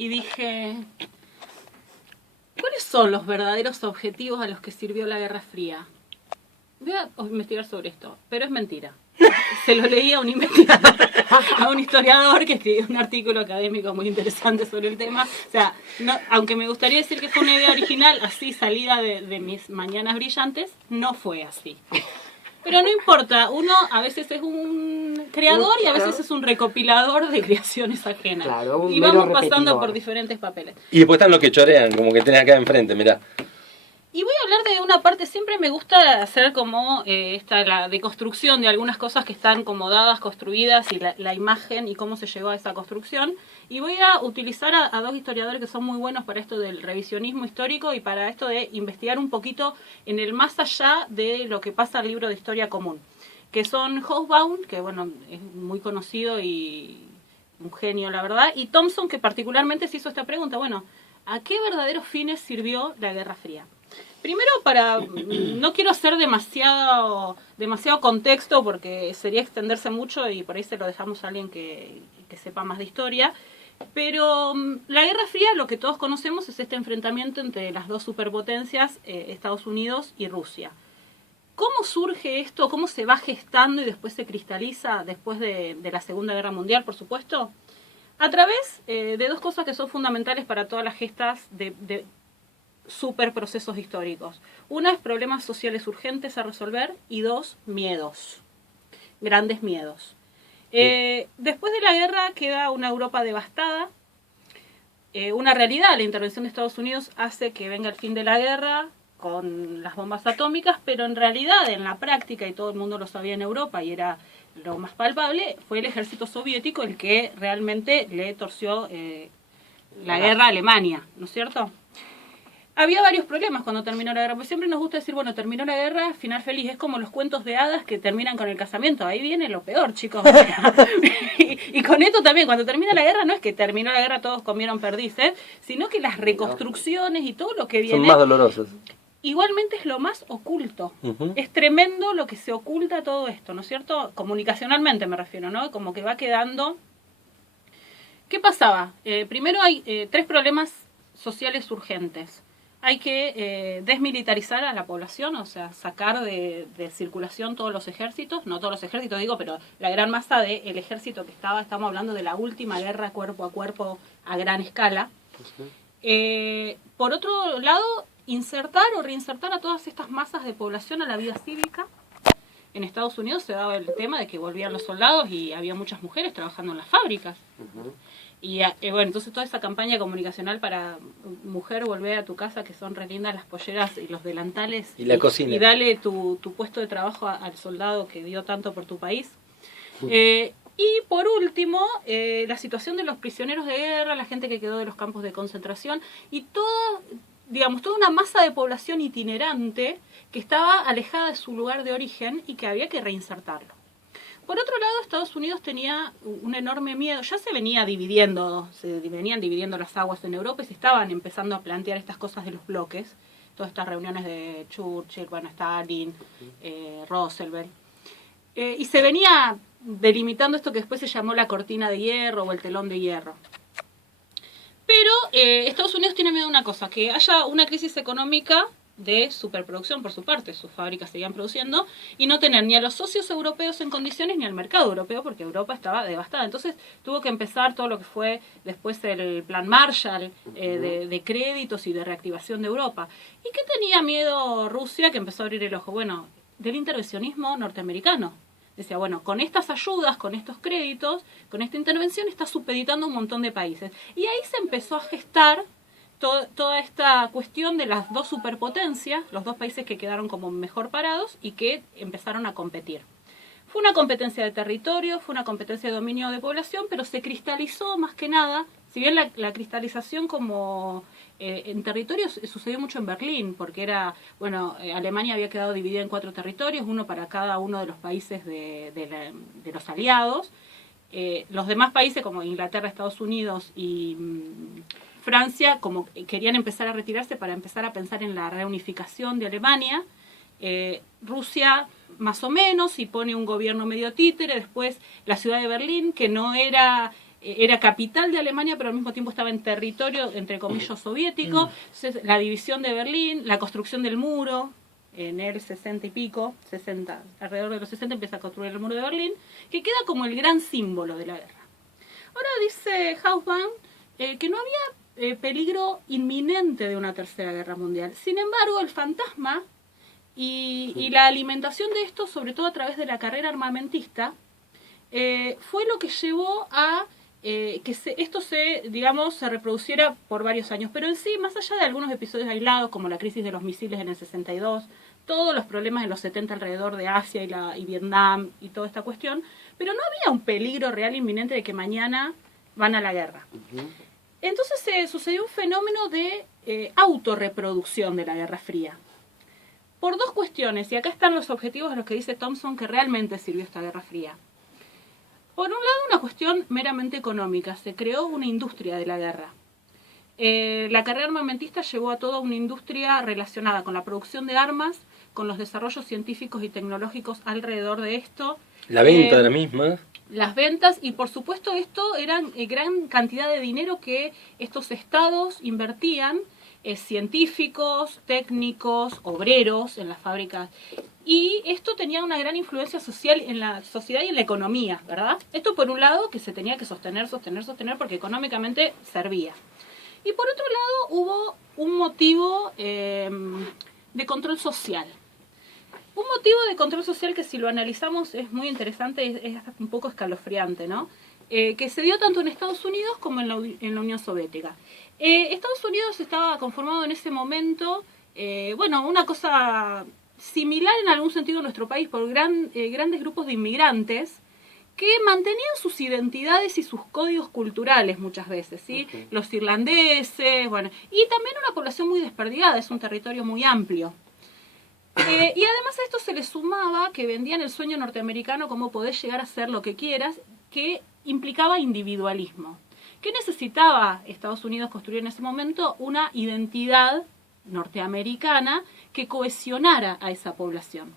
y dije, ¿cuáles son los verdaderos objetivos a los que sirvió la Guerra Fría? Voy a investigar sobre esto, pero es mentira. Se lo leí a un investigador, a un historiador que escribió un artículo académico muy interesante sobre el tema. O sea, no, aunque me gustaría decir que fue una idea original, así salida de mis mañanas brillantes, no fue así. Pero no importa, uno a veces es un creador y a veces es un recopilador de creaciones ajenas. Claro, y vamos pasando por diferentes papeles. Y después están los que chorean, como que tenés acá enfrente, mirá. Y voy a hablar de una parte, siempre me gusta hacer como la deconstrucción de algunas cosas que están como dadas, construidas, y la imagen y cómo se llegó a esa construcción. Y voy a utilizar a dos historiadores que son muy buenos para esto del revisionismo histórico y para esto de investigar un poquito en el más allá de lo que pasa al libro de historia común. Que son Hobsbawm, que bueno, es muy conocido y un genio la verdad, y Thompson, que particularmente se hizo esta pregunta, bueno, ¿a qué verdaderos fines sirvió la Guerra Fría? Primero, no quiero hacer demasiado contexto porque sería extenderse mucho y por ahí se lo dejamos a alguien que sepa más de historia. Pero la Guerra Fría, lo que todos conocemos, es este enfrentamiento entre las dos superpotencias, Estados Unidos y Rusia. ¿Cómo surge esto? ¿Cómo se va gestando y después se cristaliza después de la Segunda Guerra Mundial, por supuesto? A través de dos cosas que son fundamentales para todas las gestas de super procesos históricos. Una es problemas sociales urgentes a resolver y dos, miedos. Grandes miedos. Después de la guerra queda una Europa devastada. Una realidad, la intervención de Estados Unidos hace que venga el fin de la guerra con las bombas atómicas, pero en realidad, en la práctica, y todo el mundo lo sabía en Europa y era lo más palpable, fue el ejército soviético el que realmente le torció la guerra a Alemania, ¿no es cierto? Había varios problemas cuando terminó la guerra, porque siempre nos gusta decir, bueno, terminó la guerra, final feliz, es como los cuentos de hadas que terminan con el casamiento, ahí viene lo peor, chicos. y con esto también, cuando termina la guerra, no es que terminó la guerra, todos comieron perdices, sino que las reconstrucciones y todo lo que viene... Son más dolorosos. Igualmente es lo más oculto. Es tremendo lo que se oculta todo esto, ¿no es cierto? Comunicacionalmente me refiero, ¿no? Como que va quedando... ¿Qué pasaba? Primero hay tres problemas sociales urgentes. Hay que desmilitarizar a la población, o sea, sacar de circulación todos los ejércitos, no todos los ejércitos digo, pero la gran masa del ejército que estamos hablando de la última guerra cuerpo a cuerpo a gran escala. Por otro lado, insertar o reinsertar a todas estas masas de población a la vida cívica. En Estados Unidos se daba el tema de que volvían los soldados y había muchas mujeres trabajando en las fábricas. Y bueno, entonces toda esa campaña comunicacional para mujer, volver a tu casa, que son re lindas las polleras y los delantales. Y la cocina. Y dale tu puesto de trabajo al soldado que dio tanto por tu país. Y por último, la situación de los prisioneros de guerra, la gente que quedó de los campos de concentración y toda una masa de población itinerante que estaba alejada de su lugar de origen y que había que reinsertarlo. Por otro lado, Estados Unidos tenía un enorme miedo, ya se venían dividiendo las aguas en Europa y se estaban empezando a plantear estas cosas de los bloques, todas estas reuniones de Churchill, Stalin, Roosevelt, y se venía delimitando esto que después se llamó la cortina de hierro o el telón de hierro. Pero Estados Unidos tiene miedo de una cosa, que haya una crisis económica de superproducción por su parte, sus fábricas seguían produciendo, y no tener ni a los socios europeos en condiciones ni al mercado europeo, porque Europa estaba devastada. Entonces tuvo que empezar todo lo que fue después el plan Marshall, de créditos y de reactivación de Europa. ¿Y qué tenía miedo Rusia? Que empezó a abrir el ojo, bueno, del intervencionismo norteamericano. Decía, bueno, con estas ayudas, con estos créditos, con esta intervención está supeditando un montón de países. Y ahí se empezó a gestar toda esta cuestión de las dos superpotencias, los dos países que quedaron como mejor parados y que empezaron a competir. Fue una competencia de territorio, fue una competencia de dominio de población, pero se cristalizó más que nada, si bien la cristalización como en territorios sucedió mucho en Berlín, porque era, bueno, Alemania había quedado dividida en 4 territorios, uno para cada uno de los países de los aliados. Los demás países como Inglaterra, Estados Unidos y Francia como querían empezar a retirarse para empezar a pensar en la reunificación de Alemania. Rusia más o menos y pone un gobierno medio títere. Después la ciudad de Berlín, que no era era capital de Alemania, pero al mismo tiempo estaba en territorio, entre comillas, soviético. Entonces, la división de Berlín, la construcción del muro, en el 60 y pico, 60, alrededor de los 60 empieza a construir el muro de Berlín, que queda como el gran símbolo de la guerra. Ahora dice Haussmann que no había peligro inminente de una tercera guerra mundial. Sin embargo, el fantasma y la alimentación de esto, sobre todo a través de la carrera armamentista, fue lo que llevó a que esto se reproduciera por varios años. Pero en sí, más allá de algunos episodios aislados, como la crisis de los misiles en el 62, todos los problemas en los 70 alrededor de Asia y Vietnam y toda esta cuestión, pero no había un peligro real inminente de que mañana van a la guerra. Entonces sucedió un fenómeno de autorreproducción de la Guerra Fría. Por dos cuestiones, y acá están los objetivos de los que dice Thompson que realmente sirvió esta Guerra Fría. Por un lado, una cuestión meramente económica. Se creó una industria de la guerra. La carrera armamentista llevó a toda una industria relacionada con la producción de armas, con los desarrollos científicos y tecnológicos alrededor de esto. La venta de la misma. Las ventas, y por supuesto esto eran gran cantidad de dinero que estos estados invertían, científicos, técnicos, obreros en las fábricas. Y esto tenía una gran influencia social en la sociedad y en la economía, ¿verdad? Esto por un lado que se tenía que sostener, porque económicamente servía. Y por otro lado hubo un motivo de control social. Un motivo de control social que si lo analizamos es muy interesante, es hasta un poco escalofriante, ¿no? Que se dio tanto en Estados Unidos como en la Unión Soviética. Estados Unidos estaba conformado en ese momento, una cosa similar en algún sentido a nuestro país, por grandes grupos de inmigrantes que mantenían sus identidades y sus códigos culturales muchas veces, ¿sí? Okay. Los irlandeses, y también una población muy desperdigada, es un territorio muy amplio. Y además a esto se le sumaba que vendían el sueño norteamericano como poder llegar a ser lo que quieras, que implicaba individualismo. ¿Qué necesitaba Estados Unidos construir en ese momento? Una identidad norteamericana que cohesionara a esa población.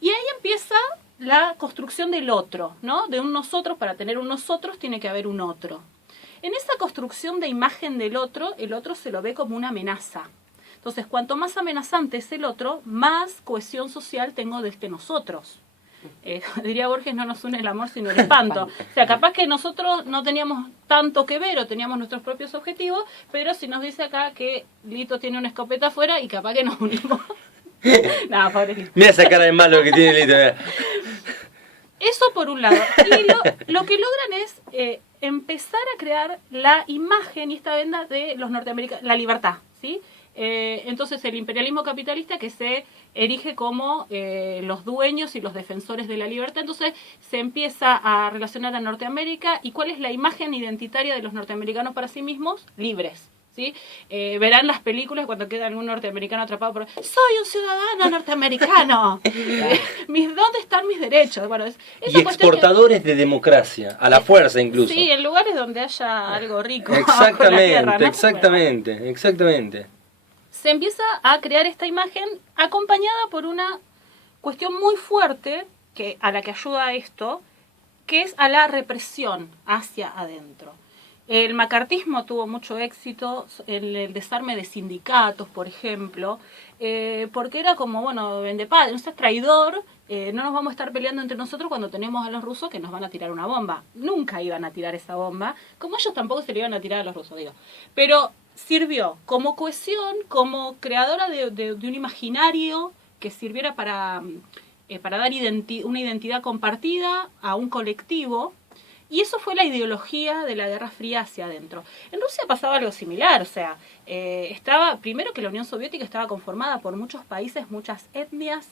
Y ahí empieza la construcción del otro, ¿no? De un nosotros, para tener un nosotros tiene que haber un otro. En esa construcción de imagen del otro, el otro se lo ve como una amenaza. Entonces, cuanto más amenazante es el otro, más cohesión social tengo de este nosotros. Diría Borges, no nos une el amor sino el espanto. O sea, capaz que nosotros no teníamos tanto que ver o teníamos nuestros propios objetivos, pero si nos dice acá que Lito tiene una escopeta afuera y capaz que nos unimos. No, pobrecito. Mira esa cara de malo que tiene Lito. Eso por un lado. Y lo que logran es empezar a crear la imagen y esta venda de los norteamericanos, la libertad, ¿sí? Entonces el imperialismo capitalista que se erige como los dueños y los defensores de la libertad, entonces se empieza a relacionar a Norteamérica y cuál es la imagen identitaria de los norteamericanos para sí mismos, libres, ¿sí? Verán las películas cuando queda algún norteamericano atrapado por soy un ciudadano norteamericano, ¿dónde están mis derechos? Y exportadores de democracia, a la fuerza incluso. Sí, en lugares donde haya algo rico. Exactamente, tierra, ¿no? exactamente. Se empieza a crear esta imagen acompañada por una cuestión muy fuerte a la que ayuda esto, que es a la represión hacia adentro. El macartismo tuvo mucho éxito en el desarme de sindicatos, por ejemplo, porque era como, vendepadre, no seas traidor, no nos vamos a estar peleando entre nosotros cuando tenemos a los rusos que nos van a tirar una bomba. Nunca iban a tirar esa bomba, como ellos tampoco se le iban a tirar a los rusos, digo. Pero sirvió como cohesión, como creadora de un imaginario que sirviera para dar una identidad compartida a un colectivo. Y eso fue la ideología de la Guerra Fría hacia adentro. En Rusia pasaba algo similar, o sea, estaba primero que la Unión Soviética estaba conformada por muchos países, muchas etnias,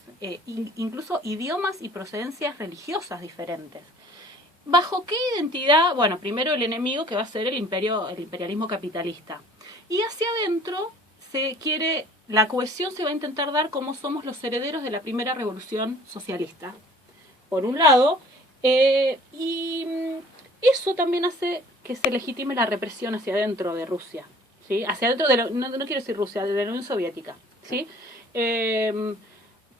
incluso idiomas y procedencias religiosas diferentes. ¿Bajo qué identidad? Bueno, primero el enemigo que va a ser el imperialismo capitalista. Y hacia adentro la cohesión se va a intentar dar como somos los herederos de la primera revolución socialista. Por un lado, y eso también hace que se legitime la represión hacia adentro de Rusia, ¿sí? Hacia adentro no quiero decir Rusia, de la Unión Soviética, ¿sí?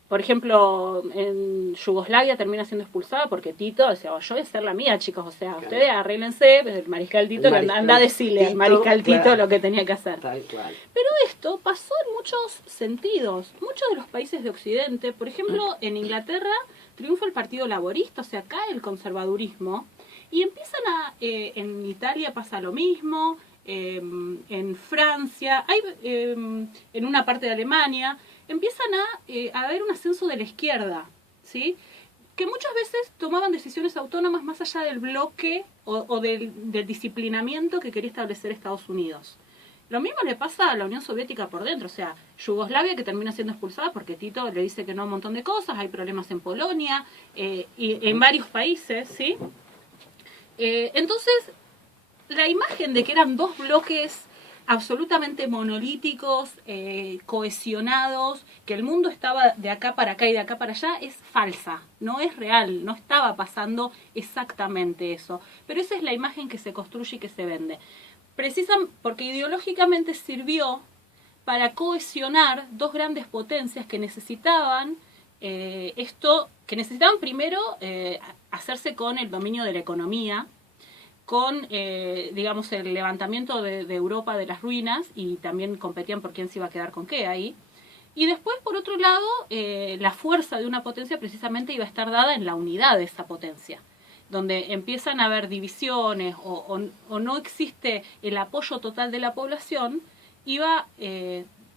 por ejemplo, en Yugoslavia termina siendo expulsada porque Tito decía, yo voy a ser la mía, chicos, o sea, ustedes arréglense, el mariscal Tito, que anda a decirle al mariscal Tito lo que tenía que hacer. Tal cual. Pero esto pasó en muchos sentidos. Muchos de los países de Occidente, por ejemplo, en Inglaterra triunfa el Partido Laborista, o sea, cae el conservadurismo, y empiezan en Italia pasa lo mismo, en Francia, en una parte de Alemania, empiezan a haber un ascenso de la izquierda, ¿sí? Que muchas veces tomaban decisiones autónomas más allá del bloque o del disciplinamiento que quería establecer Estados Unidos. Lo mismo le pasa a la Unión Soviética por dentro, o sea, Yugoslavia que termina siendo expulsada porque Tito le dice que no a un montón de cosas, hay problemas en Polonia y en varios países, ¿sí? Entonces, la imagen de que eran dos bloques absolutamente monolíticos, cohesionados, que el mundo estaba de acá para acá y de acá para allá, es falsa, no es real, no estaba pasando exactamente eso. Pero esa es la imagen que se construye y que se vende. Precisamente porque ideológicamente sirvió para cohesionar dos grandes potencias que necesitaban que necesitaban primero hacerse con el dominio de la economía, con, digamos, el levantamiento de Europa de las ruinas, y también competían por quién se iba a quedar con qué ahí. Y después, por otro lado, la fuerza de una potencia precisamente iba a estar dada en la unidad de esa potencia, donde empiezan a haber divisiones o no existe el apoyo total de la población,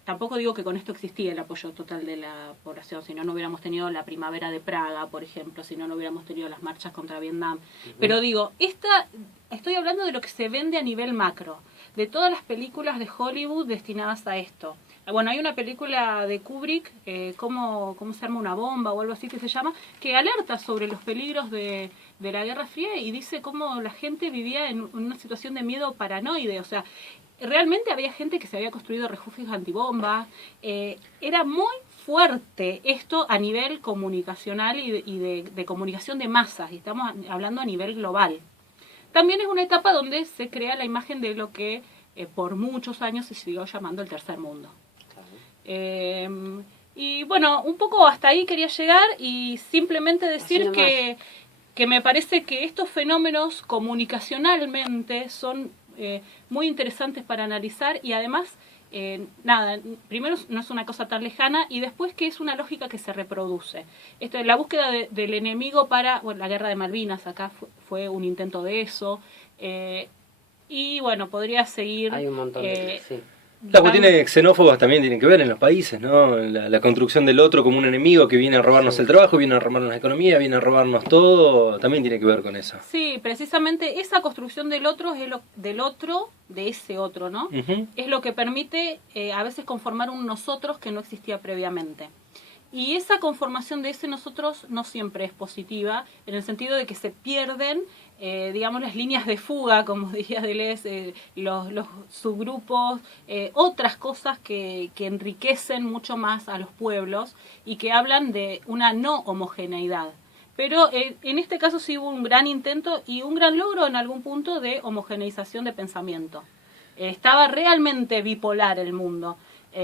tampoco digo que con esto existía el apoyo total de la población, si no, no hubiéramos tenido la primavera de Praga, por ejemplo, si no, no hubiéramos tenido las marchas contra Vietnam. Pero digo, estoy hablando de lo que se vende a nivel macro, de todas las películas de Hollywood destinadas a esto. Bueno, hay una película de Kubrick, cómo se arma una bomba o algo así que se llama, que alerta sobre los peligros de la Guerra Fría y dice cómo la gente vivía en una situación de miedo paranoide, o sea, realmente había gente que se había construido refugios antibomba. Era muy fuerte esto a nivel comunicacional y de comunicación de masas, y estamos hablando a nivel global. También es una etapa donde se crea la imagen de lo que por muchos años se siguió llamando el tercer mundo. Y bueno, un poco hasta ahí quería llegar y simplemente decir que me parece que estos fenómenos comunicacionalmente son muy interesantes para analizar, y además, primero no es una cosa tan lejana, y después que es una lógica que se reproduce. La búsqueda del enemigo la guerra de Malvinas, acá fue un intento de eso, y bueno, podría seguir. Hay un montón sí. Las cuestiones xenófobas también tienen que ver en los países, ¿no? La construcción del otro como un enemigo que viene a robarnos el trabajo, viene a robarnos la economía, viene a robarnos todo, también tiene que ver con eso. Sí, precisamente esa construcción del otro es de ese otro, ¿no? Es lo que permite a veces conformar un nosotros que no existía previamente. Y esa conformación de ese nosotros no siempre es positiva, en el sentido de que se pierden, digamos, las líneas de fuga, como diría Deleuze, los subgrupos, otras cosas que enriquecen mucho más a los pueblos y que hablan de una no homogeneidad. Pero en este caso sí hubo un gran intento y un gran logro en algún punto de homogeneización de pensamiento. Estaba realmente bipolar el mundo.